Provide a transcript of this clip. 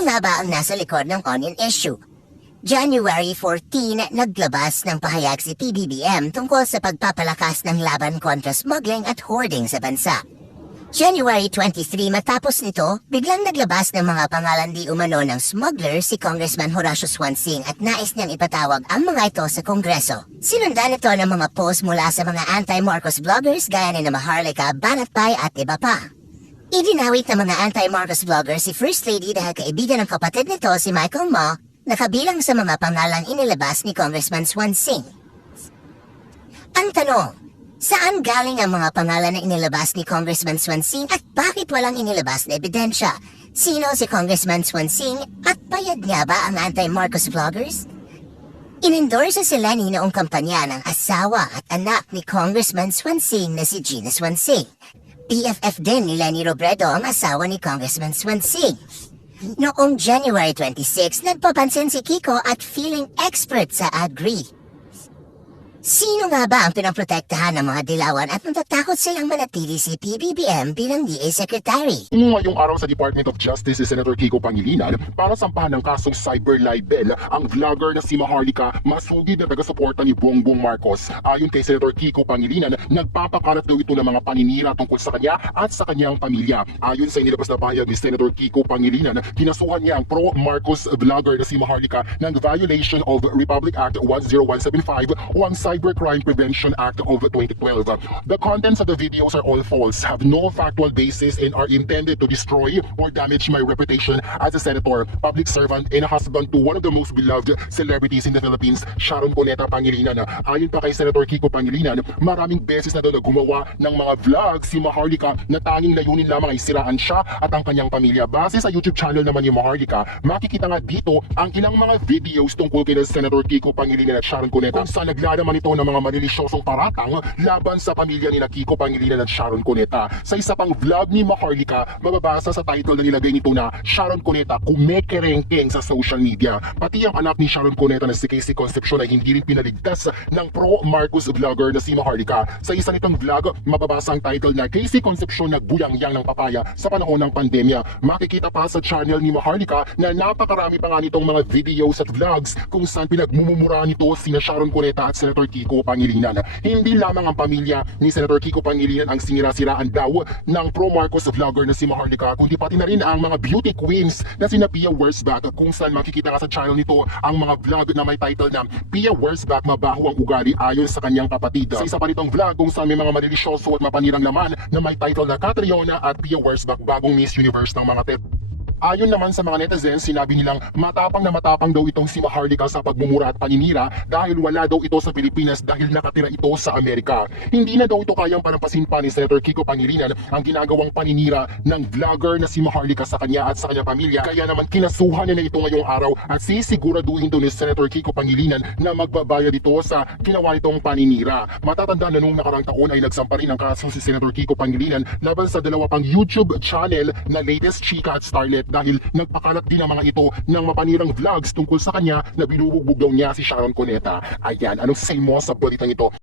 Ano nga ba ang nasa likod ng onion issue? January 14, naglabas ng pahayag si PBBM tungkol sa pagpapalakas ng laban kontra smuggling at hoarding sa bansa. January 23 matapos nito, biglang naglabas ng mga pangalan di umano ng smuggler si Congressman Horacio Swansing at nais niyang ipatawag ang mga ito sa Kongreso. Sinundan ito ng mga post mula sa mga anti-Marcos vloggers gaya ni Maharlika, Banatbay at iba pa. Idinawit ng mga anti-Marcos vloggers si First Lady dahil kaibigan ng kapatid nito si Michael Ma, na kabilang sa mga pangalang inilabas ni Congressman Swansing. Ang tanong, saan galing ang mga pangalan na inilabas ni Congressman Swansing at bakit walang inilabas na ebidensya? Sino si Congressman Swansing at bayad nga ba ang anti-Marcos vloggers? Inendorse sila ni noong kampanya ng asawa at anak ni Congressman Swansing na si Gina Swansing. BFF din ni Lenny Robredo ang asawa ni Congressman Swansing. Noong January 26, nagpapansin si Kiko at feeling expert sa agri. Sino nga ba ang pinaprotektahan ng mga dilawan at natatakot silang manatili si PBBM bilang DA Secretary? Ngayong araw sa Department of Justice si Senator Kiko Pangilinan para sampahan ng kasong cyber libel ang vlogger na si Maharlika, masugid na taga-suporta ni Bongbong Marcos. Ayon kay Senator Kiko Pangilinan, nagpapakalat daw ito ng mga paninira tungkol sa kanya at sa kanyang pamilya. Ayon sa inilabas na pahayag ni Senator Kiko Pangilinan, kinasuhan niya ang pro-Marcos vlogger na si Maharlika ng violation of Republic Act 10175 o ang Cybercrime Prevention Act of 2012. The contents of the videos are all false, have no factual basis, and are intended to destroy or damage my reputation as a senator, public servant, and a husband to one of the most beloved celebrities in the Philippines, Sharon Cuneta Pangilinan. Ayon pa kay Senator Kiko Pangilinan, maraming beses na daw gumawa ng mga vlog si Maharlika na tanging layunin lamang ay siraan siya at ang kanyang pamilya. Base sa YouTube channel naman ni Maharlika, makikita nga dito ang ilang mga videos tungkol kay Senator Kiko Pangilinan at Sharon Cuneta kung saan naglalaman ito ng mga malilisyosong paratang laban sa pamilya ni Kiko Pangilinan at Sharon Cuneta. Sa isa pang vlog ni Maharlika, mababasa sa title na nilagay nito na Sharon Cuneta kumekerengkeng sa social media. Pati ang anak ni Sharon Cuneta na si Casey Concepcion ay hindi rin pinaligtas ng pro-Marcos vlogger na si Maharlika. Sa isa nitong vlog, mababasa ang title na Casey Concepcion nagbuyang-yang ng papaya sa panahon ng pandemya. Makikita pa sa channel ni Maharlika na napakarami pa nga nitong mga videos at vlogs kung saan pinagmumura nito sina Sharon Cuneta at Senator Kiko Pangilinan. Hindi lamang ang pamilya ni Senator Kiko Pangilinan ang sinira-siraan daw ng pro-Marcos vlogger na si Maharlika, kundi pati na rin ang mga beauty queens na sina Pia Wurzbach, kung saan makikita ka sa channel nito ang mga vlog na may title na Pia Wurzbach mabaho ang ugali ayon sa kanyang kapatid. Sa isa pa nitong vlog kung saan may mga malilisyoso at mapanirang laman na may title na Catriona at Pia Wurzbach bagong Miss Universe ng mga Ayon naman sa mga netizens, sinabi nilang matapang na matapang daw itong si Maharlika sa pagmumura at paninira dahil wala daw ito sa Pilipinas dahil nakatira ito sa Amerika. Hindi na daw ito kayang parampasin pa ni Senator Kiko Pangilinan ang ginagawang paninira ng vlogger na si Maharlika sa kanya at sa kanyang pamilya. Kaya naman kinasuhan niya na ito ngayong araw at sisiguraduhin daw ni Senator Kiko Pangilinan na magbabayad ito sa ginawa nitong paninira. Matatanda na nung nakarang taon ay nagsampa rin ang kaso si Senator Kiko Pangilinan laban sa dalawa pang YouTube channel na Latest Chika at Starlet dahil nagpakalat din ang mga ito ng mapanirang vlogs tungkol sa kanya na binubugbog daw niya si Sharon Cuneta. Ayan, anong say mo sa balitang ito?